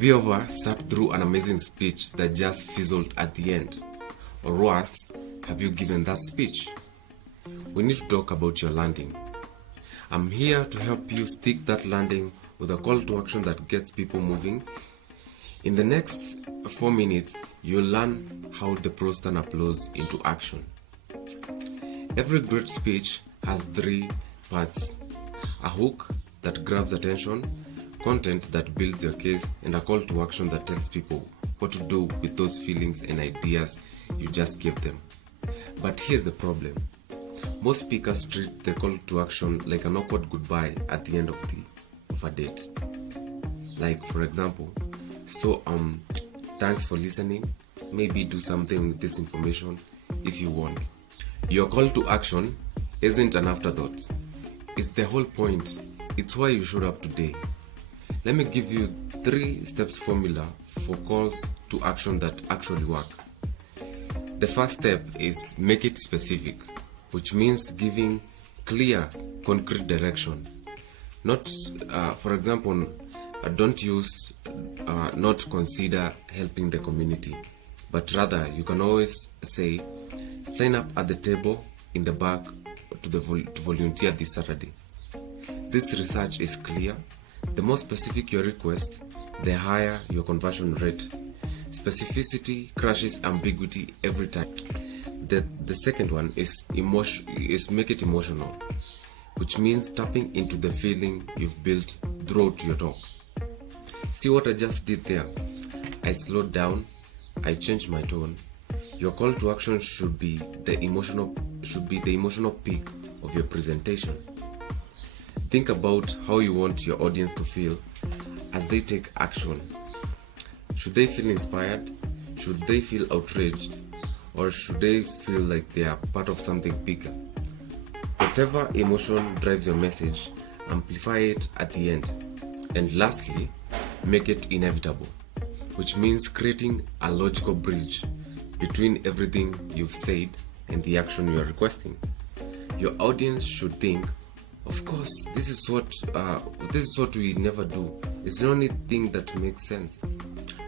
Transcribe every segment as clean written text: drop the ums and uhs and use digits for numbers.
Have you ever sat through an amazing speech that just fizzled at the end? Or worse, have you given that speech? We need to talk about your landing. I'm here to help you stick that landing with a call to action that gets people moving. In the next 4 minutes, you'll learn how the pros turn applause into action. Every great speech has 3 parts: a hook that grabs attention, content that builds your case, and a call to action that tells people what to do with those feelings and ideas you just gave them. But here's the problem. Most speakers treat the call to action like an awkward goodbye at the end of a date. Like, for example, thanks for listening. Maybe do something with this information if you want. Your call to action isn't an afterthought. It's the whole point. It's why you showed up today. Let me give you 3 steps formula for calls to action that actually work. The first step is make it specific, which means giving clear, concrete direction. Not, for example, don't use not consider helping the community, but rather you can always say, sign up at the table in the back to volunteer this Saturday. This research is clear. The more specific your request, the higher your conversion rate. Specificity crushes ambiguity every time. The second one is make it emotional, which means tapping into the feeling you've built throughout your talk. See what I just did there? I slowed down, I changed my tone. Your call to action should be the emotional peak of your presentation. Think about how you want your audience to feel as they take action. Should they feel inspired? Should they feel outraged? Or should they feel like they are part of something bigger? Whatever emotion drives your message, amplify it at the end. And lastly, make it inevitable, which means creating a logical bridge between everything you've said and the action you are requesting. Your audience should think, of course, this is what we never do. It's the only thing that makes sense.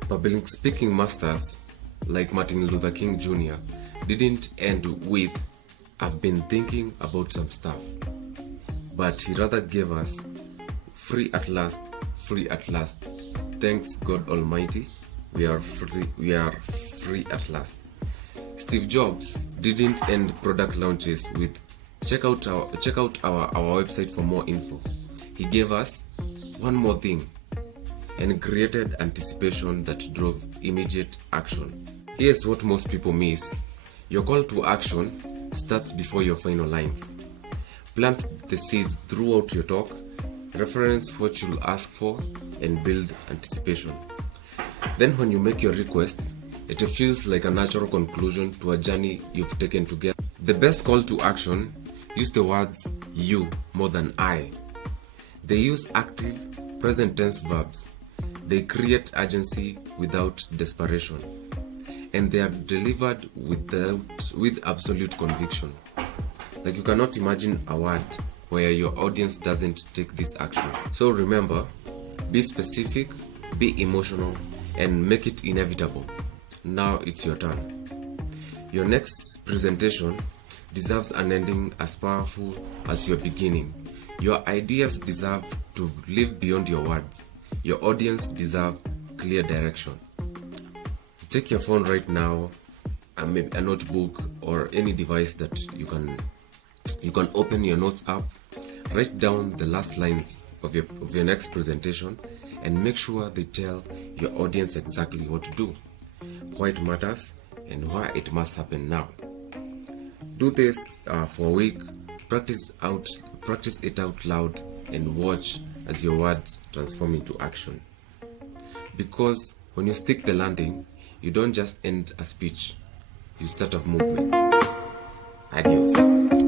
Public speaking masters like Martin Luther King Jr. didn't end with, I've been thinking about some stuff. But he rather gave us, free at last. Thanks God Almighty, we are free at last. Steve Jobs didn't end product launches with, check out our website for more info. He gave us one more thing and created anticipation that drove immediate action. Here's what most people miss. Your call to action starts before your final lines. Plant the seeds throughout your talk, reference what you'll ask for, and build anticipation. Then when you make your request, it feels like a natural conclusion to a journey you've taken together. The best call to action use the words you more than I. They use active, present tense verbs. They create urgency without desperation. And they are delivered with absolute conviction. Like, you cannot imagine a world where your audience doesn't take this action. So remember, be specific, be emotional, and make it inevitable. Now it's your turn. Your next presentation deserves an ending as powerful as your beginning. Your ideas deserve to live beyond your words. Your audience deserve clear direction. Take your phone right now, and maybe a notebook or any device that you can open your notes app. Write down the last lines of your next presentation and make sure they tell your audience exactly what to do, why it matters, and why it must happen now. Do this for a week. Practice it out loud and watch as your words transform into action. Because when you stick the landing, you don't just end a speech, you start a movement. Adios.